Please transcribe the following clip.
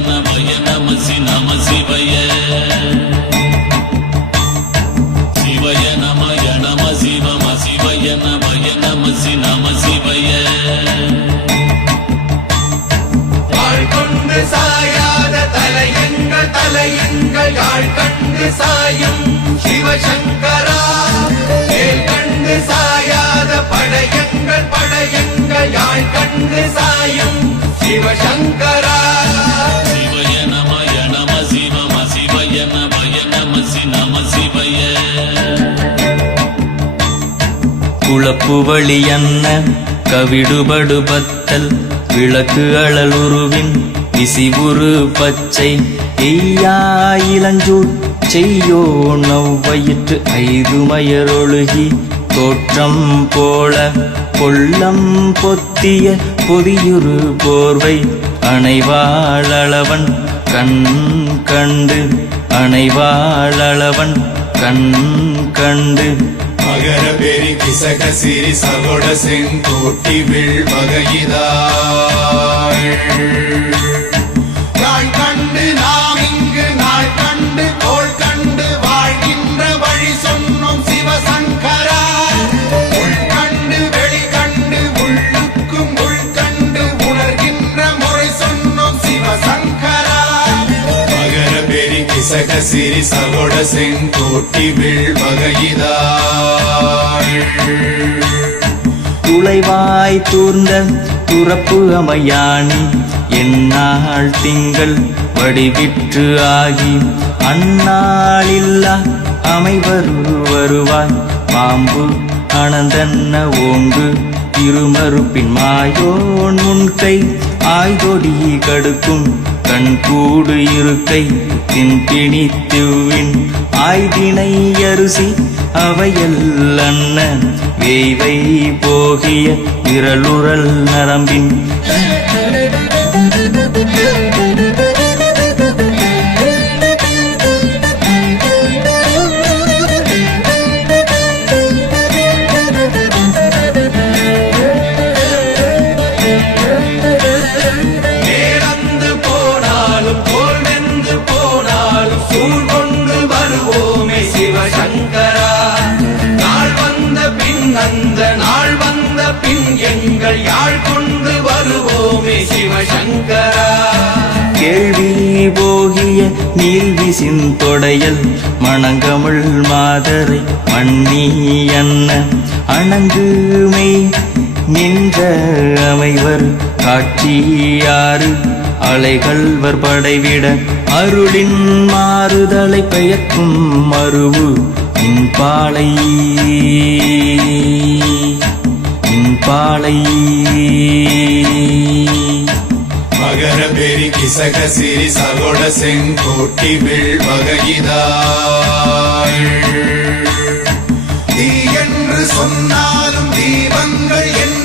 நமய நமசி நம சிவய. சிவய நமய நம சிவம சிவய நமய நமசி நம சிவய. கொண்டு சாயாத தலையங்கள் தலையங்கள் யாழ் கண்டு சாயும் சிவசங்கரா. மேல் கண்டு சாயாத படையங்கள் படையங்கள் யாழ் கண்டு சாயும் சிவசங்கரா. குளப்புவழி வழியன்ன கவிடுபடு பத்தல் விளக்கு அழலுருவின் விசிவுரு பச்சை. எய்யா இளஞ்சூர் செய்யோ நவ்வயிற்று ஐது மயரொழுகி. தோற்றம் போல கொள்ளம் பொத்திய பொதியுரு போர்வை. அணைவாழவன் கண் கண்டு அணைவாழவன் கண் கண்டு. மகர பெரி கிசக சிறி சகோட செங்கோட்டி வில் வகையிதாள் சக சிறி சகோட செங்கோட்டி வில் வகையிதாள் துளைவாய் தூர்ந்த துறப்பு அமையான் என்னால் திங்கள் வடிவிற்று ஆகி அந்நாளில்லா அமைவரு வருவாய். பாம்பு அனந்தன்ன ஓங்கு திருமறுப்பின் மாயோன் முன்கை ஆய்தொடி கடுக்கும் கண் கூடு இருக்கை தின்பிணி திவ்வின் ஆய்தினை அரிசி அவையல் அண்ண வேய்வை போகிய விரலுரல் நரம்பின் போகிய நீல்விசின் தொடையல் மணங்கமிழ் மாதரை மண்ணி அன்ன அணங்குமை நின்ற அமைவர் காட்சியாறு அலைகள்வர் படைவிட அருளின் மாறுதலை பெயர்க்கும் மருவு இன்பாலை. இன்பாலை. கிசக சிறி சகோட செங்கோட்டி வில் வகைதாள் தீ என்று சொன்னாலும் தீபங்கள் என்ன